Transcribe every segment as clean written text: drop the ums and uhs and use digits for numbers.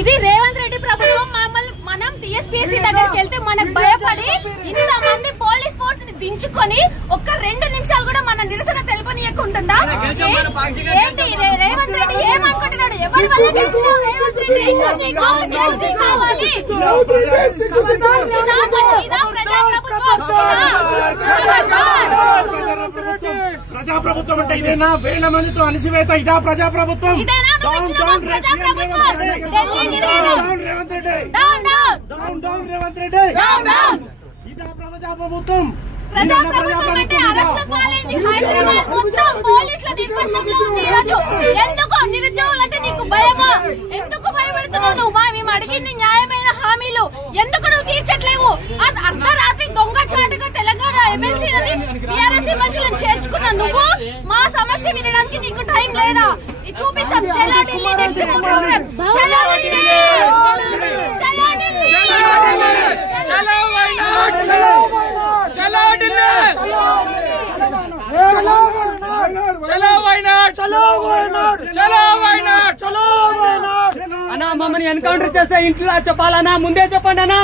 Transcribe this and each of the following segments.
ఇది రేవంత్ రెడ్డి ప్రభుత్వం. మనం టీఎస్పీఎస్సీ దగ్గరికి వెళ్తే మనకు భయపడి ఇంతమంది పోలీస్ ఫోర్స్ ని దించుకొని ఒక్క 2 నిమిషాలు కూడా మన నిరసన తెలుపనీయకుంటుందా? ఏంటి రేవంత్ రెడ్డి ఏమనుకుంటున్నాడు? ఎవరి వల్ల గెలిచినావు రేవంత్ రెడ్డి? కావాలి ప్రజాప్రభుత్వం అంటే ఇదేనా? 1000 మందితో అణిసివేత ఇదా ప్రజాప్రభుత్వం? రేవంత్ రెడ్డి రేవంత్ రెడ్డి ఇదా ప్రజాప్రభుత్వం? ప్రజాప్రభుత్వం అంటే అరెస్ట్ పాలైంది హైదరాబాద్ మొత్తం పోలీసుల నిర్బంధంలో ఉంది. ఈరోజు ఎందుకు నిరుద్యోగులంటే నీకు భయమా? ఎందుకు భయపడుతున్నావు నువ్వు? మేము అడిగింది న్యాయమైన హామీలు ఎందుకు నువ్వు తీర్చట్లేవు? అర్ధరాత్రి దొంగచాటుగా తెలంగాణ ఎమ్మెల్సీలని టీఆర్ఎస్ ఎమ్మెల్సీలను చేర్చుకున్న నువ్వు మా సమస్య వినడానికి నీకు టైం లేదా? ఇది చూపిస్తాం. చలో ఢిల్లీ నెక్స్ట్ ప్రోగ్రామ్. చలో ఢిల్లీ చలో ఢిల్లీ చలో వైనాడ్ చలో ఢిల్లీ చలో వైనాడ్ చలో వైనాడ్ అన్నా మమ్మల్ని ఎన్కౌంటర్ చేస్తే ఇంట్లో చెప్పాలన్నా? ముందే చెప్పండి అన్నా.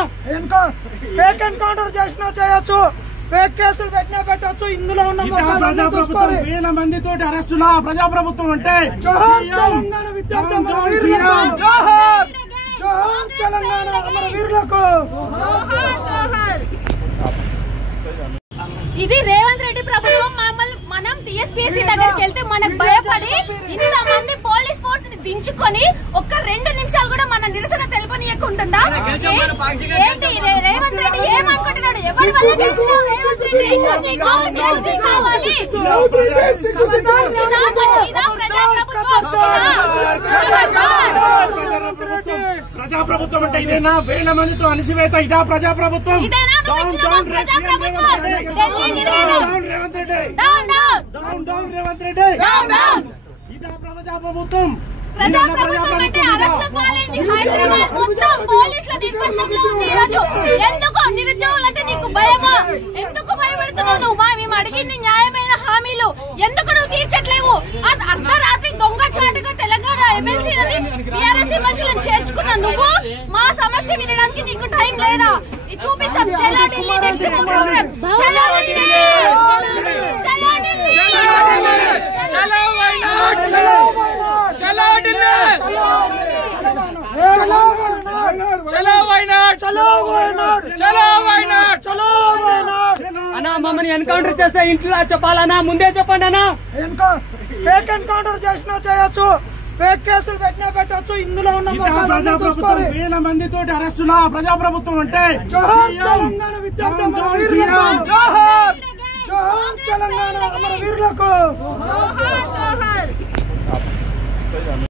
ఫేక్ ఎన్కౌంటర్ చేసినా చేయొచ్చు, ఫేక్ కేసులు పెట్టినా పెట్టొచ్చు. ఇందులో ఉన్న ప్రజాప్రభుత్వం 1000 మందితో అరెస్టులా ప్రజాప్రభుత్వం అంటే? జోహార్ తెలంగాణ విద్యార్థి అమర వీరులకు, జోహార్ జోహార్ తెలంగాణ అమర వీరులకు. ఇది రేవంత్ రెడ్డి ప్రభుత్వం. మనం టీఎస్పీఎస్సీ దగ్గరికి వెళ్తే మనకు భయపడి ఇంతమంది పోలీస్ ఫోర్స్ ని దించుకొని ఒక్క 2 నిమిషాలు కూడా మన నిరసన తెలుపనీయకుంటుందా? ఏంటి రేవంత్ రెడ్డి ఏమనుకుంటున్నాడు? ఎవరి వల్ల గెలిచినావు రేవంత్ రెడ్డి? కావాలి ప్రజాప్రభుత్వం అంటే ఇదేనా? 1000 మందితో అణిసివేత ఇదా ప్రజాప్రభుత్వం? రేవంత్ రెడ్డి రేవంత్ రెడ్డి ఇదా ప్రజాప్రభుత్వం? ప్రజాప్రభుత్వం అంటే అరెస్ట్ పాలైంది హైదరాబాద్ మొత్తం పోలీసుల నిర్బంధంలో ఉంది. ఈరోజు ఎందుకు నిరుద్యోగులంటే నీకు భయమా? ఎందుకు భయపడుతున్నావు నువ్వు? మేము అడిగింది న్యాయమైన హామీలు ఎందుకు నువ్వు తీర్చట్లేవు? అర్ధరాత్రి దొంగచాటుగా తెలంగాణ ఎమ్మెల్సీలని టీఆర్ఎస్ ఎమ్మెల్సీలను చేర్చుకున్న నువ్వు మా సమస్య వినడానికి నీకు టైం లేదా? ఇది చూపిస్తాం. చలో ఢిల్లీ నెక్స్ట్ ప్రోగ్రామ్. చలో ఢిల్లీ చలో ఢిల్లీ చలో వైనాడ్ చలో ఢిల్లీ చలో వైనాడ్ చలో వైనాడ్ అన్నా మమ్మల్ని ఎన్కౌంటర్ చేస్తే ఇంట్లో చెప్పాలన్నా? ముందే చెప్పండి అన్నా. ఫేక్ ఎన్కౌంటర్ చేసినా చేయొచ్చు, ఫేక్ కేసులు పెట్టినా పెట్టొచ్చు. ఇందులో ఉన్న ప్రజాప్రభుత్వం 1000 మందితో అరెస్టులా ప్రజాప్రభుత్వం అంటే? జోహార్ తెలంగాణ విద్యార్థి అమర వీరులకు, జోహార్ జోహార్ తెలంగాణ అమర వీరులకు.